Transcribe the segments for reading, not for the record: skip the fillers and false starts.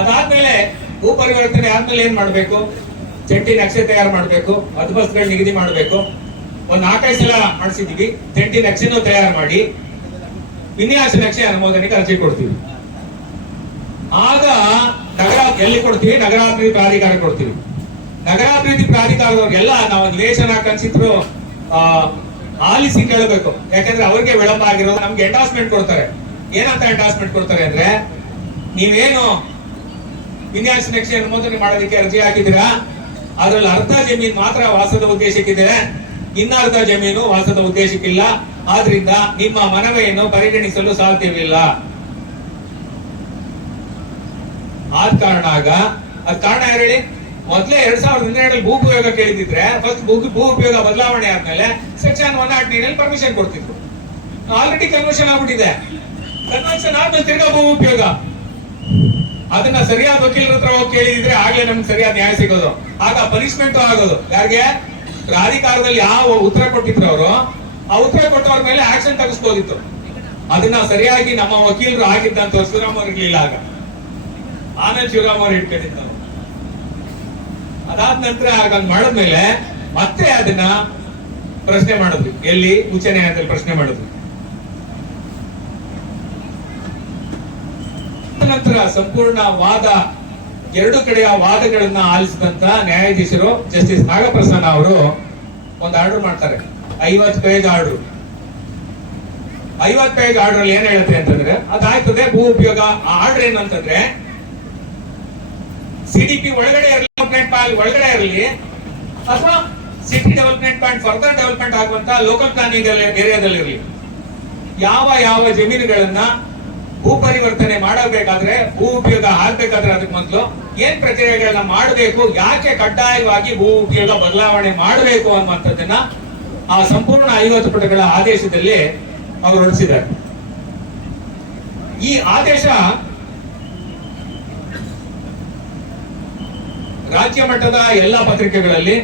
ಅದಾದ್ಮೇಲೆ ಭೂ ಪರಿವರ್ತನೆ ಆದ್ಮೇಲೆ ಏನ್ ಮಾಡ್ಬೇಕು? ಜಂಟಿ ನಕ್ಷೆ ತಯಾರು ಮಾಡ್ಬೇಕು, ಹದ್ಬಸ್ಗಳು ನಿಗದಿ ಮಾಡ್ಬೇಕು. ಒಂದ್ 4-5 ಸಲ ಮಾಡಿಸಿದೀವಿ. ಜಂಟಿ ನಕ್ಷೆನೂ ತಯಾರು ಮಾಡಿ ವಿನ್ಯಾಸ ನಕ್ಷೆ ಅನುಮೋದನೆಗೆ ಅರ್ಜಿ ಕೊಡ್ತೀವಿ. ಆಗ ನಗರ ಎಲ್ಲಿ ಕೊಡ್ತೀವಿ? ನಗರಾಭಿವೃದ್ಧಿ ಪ್ರಾಧಿಕಾರ ಕೊಡ್ತೀವಿ. ನಗರಾಭಿವೃದ್ಧಿ ಪ್ರಾಧಿಕಾರದವ್ರಿಗೆಲ್ಲ ನಾವು ನಿವೇಶನ ಕನ್ಸಿದ್ರು ಆಲಿಸಿ ಕೇಳಬೇಕು. ಯಾಕಂದ್ರೆ ಅವ್ರಿಗೆ ವಿಳಂಬ ಆಗಿರೋದು. ನಮ್ಗೆ ಎಂಡಾಸ್ಮೆಂಟ್ ಕೊಡ್ತಾರೆ. ಏನಂತ ಎಂಡಾಸ್ಮೆಂಟ್ ಕೊಡ್ತಾರೆ ಅಂದ್ರೆ, ನೀವೇನು ವಿನ್ಯಾಸ ನಕ್ಷೆ ಅನುಮೋದನೆ ಮಾಡೋದಕ್ಕೆ ಅರ್ಜಿ ಹಾಕಿದ್ದೀರಾ, ಅದ್ರಲ್ಲಿ ಅರ್ಧ ಜಮೀನು ಮಾತ್ರ ವಾಸದ ಉದ್ದೇಶಕ್ಕಿದೆ, ಇನ್ನರ್ಧ ಜಮೀನು ವಾಸದ ಉದ್ದೇಶಕ್ಕಿಲ್ಲ. ಆದ್ರಿಂದ ನಿಮ್ಮ ಮನವಿಯನ್ನು ಪರಿಗಣಿಸಲು ಸಾಧ್ಯವಿಲ್ಲ. ಆದ ಕಾರಣ ಅದ್ ಕಾರಣ ಯಾರು ಹೇಳಿ? ಮೊದಲೇ 2012 ಭೂ ಉಪಯೋಗ ಕೇಳಿದಿದ್ರೆ ಫಸ್ಟ್ ಭೂ ಉಪಯೋಗ ಬದಲಾವಣೆ ಆದ್ಮೇಲೆ ಸೆಕ್ಷನ್ 109 ಪರ್ಮಿಷನ್ ಕೊಡ್ತಿದ್ರು. ಆಲ್ರೆಡಿ ಕನ್ವರ್ಷನ್ ಆಗ್ಬಿಟ್ಟಿದೆ. ಕನ್ವರ್ಷನ್ ಆದ್ಮೇಲೆ ತಿರ್ಗಾ ಭೂ ಉಪಯೋಗ. ಅದನ್ನ ಸರಿಯಾದ ವಕೀಲರ ಹತ್ರ ಹೋಗಿ ಕೇಳಿದ್ರೆ ಆಗ್ಲೇ ನಮ್ಗೆ ಸರಿಯಾದ ನ್ಯಾಯ ಸಿಗೋದು. ಆಗ ಪನಿಷ್ಮೆಂಟ್ ಆಗೋದು. ಯಾರಿಗೆ? ಪ್ರಾಧಿಕಾರದಲ್ಲಿ ಯಾವ ಉತ್ತರ ಕೊಟ್ಟಿದ್ರು ಅವರು, ಆ ಉತ್ತರ ಕೊಟ್ಟವ್ರ ಮೇಲೆ ಆಕ್ಷನ್ ತಗಿಸ್ಬೋದಿತ್ತು. ಅದನ್ನ ಸರಿಯಾಗಿ ನಮ್ಮ ವಕೀಲರು ಆಗಿದ್ದಂತ ಶಿವರಾಮ್ ಅವ್ರು ಇರ್ಲಿಲ್ಲ. ಆಗ ಆನಂದ್ ಶಿವರಾಮ್ ಅವ್ರು ಇಟ್ಕೊಂಡಿದ್ದ. ಅದಾದ ನಂತರ ಹಾಗಂಗ್ ಮಾಡಿದ್ಮೇಲೆ ಮತ್ತೆ ಅದನ್ನ ಪ್ರಶ್ನೆ ಮಾಡಿದ್ವಿ. ಎಲ್ಲಿ? ಉಚ್ಚ ನ್ಯಾಯಾಲಯದಲ್ಲಿ ಪ್ರಶ್ನೆ ಮಾಡಿದ್ವಿ. ನಂತರ ಸಂಪೂರ್ಣ ವಾದ, ಎರಡು ಕಡೆಯ ವಾದಗಳನ್ನ ಆಲಿಸಿದಂತ ನ್ಯಾಯಾಧೀಶರು ಜಸ್ಟಿಸ್ ನಾಗಪ್ರಸನ್ನ ಅವರು ಒಂದು ಆರ್ಡರ್ ಮಾಡ್ತಾರೆ. 50 ಪೇಜ್ ಆರ್ಡರ್. 50 ಪೇಜ್ ಆರ್ಡರ್ ಅಲ್ಲಿ ಏನ್ ಹೇಳುತ್ತೆ ಅಂತಂದ್ರೆ, ಅದಾಯ್ತದೆ ಭೂ ಉಪಯೋಗ. ಆರ್ಡರ್ ಏನಂತಂದ್ರೆ, ಸಿಡಿಪಿ ಒಳಗಡೆ ಇರಲಿ, ಡೆವಲಪ್ಮೆಂಟ್ ಪ್ಲಾನ್ ಒಳಗಡೆ ಇರಲಿ, ಅಥವಾ city development plan further development ಆಗುವಂತ ಲೋಕಲ್ ಪ್ಲಾನಿಂಗ್ ಏರಿಯಾದಲ್ಲಿ ಇರಲಿ, ಯಾವ ಯಾವ ಜಮೀನುಗಳನ್ನ ಭೂ ಪರಿವರ್ತನೆ ಮಾಡಬೇಕಾದ್ರೆ, ಭೂ ಉಪಯೋಗ ಆಗ್ಬೇಕಾದ್ರೆ ಅದಕ್ಕೆ ಮೊದಲು ಏನ್ ಪ್ರಕ್ರಿಯೆಗಳನ್ನ ಮಾಡಬೇಕು, ಯಾಕೆ ಕಡ್ಡಾಯವಾಗಿ ಭೂ ಉಪಯೋಗ ಬದಲಾವಣೆ ಮಾಡಬೇಕು ಅನ್ನುವಂಥದ್ದನ್ನ ಆ ಸಂಪೂರ್ಣ 50 ಪುಟಗಳ ಆದೇಶದಲ್ಲಿ ಅವರು ಹೊರಡಿಸಿದ್ದಾರೆ. ಈ ಆದೇಶ ರಾಜ್ಯ ಮಟ್ಟದ ಎಲ್ಲಾ ಪತ್ರಿಕೆಗಳಲ್ಲಿ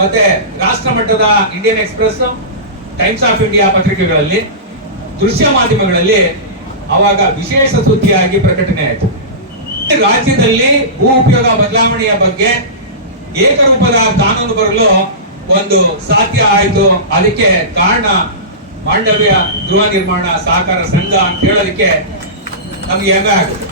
ಮತ್ತೆ ರಾಷ್ಟ್ರ ಮಟ್ಟದ Indian express, times of India ಪತ್ರಿಕೆಗಳಲ್ಲಿ, ದೃಶ್ಯ ಮಾಧ್ಯಮಗಳಲ್ಲಿ ಅವಾಗ ವಿಶೇಷ ಸುದ್ದಿಯಾಗಿ ಪ್ರಕಟಣೆ ಆಯಿತು. ರಾಜ್ಯದಲ್ಲಿ ಭೂ ಉಪಯೋಗ ಬದಲಾವಣೆಯ ಬಗ್ಗೆ ಏಕರೂಪದ ಕಾನೂನು ಬರಲು ಒಂದು ಸಾಧ್ಯ ಆಯಿತು. ಅದಕ್ಕೆ ಕಾರಣ ಮಾಂಡವ್ಯ ಗೃಹ ನಿರ್ಮಾಣ ಸಹಕಾರ ಸಂಘ ಅಂತ ಹೇಳೋದಕ್ಕೆ ನಮ್ಗೆ ಹೆಮ್ಮೆ ಆಗುತ್ತೆ.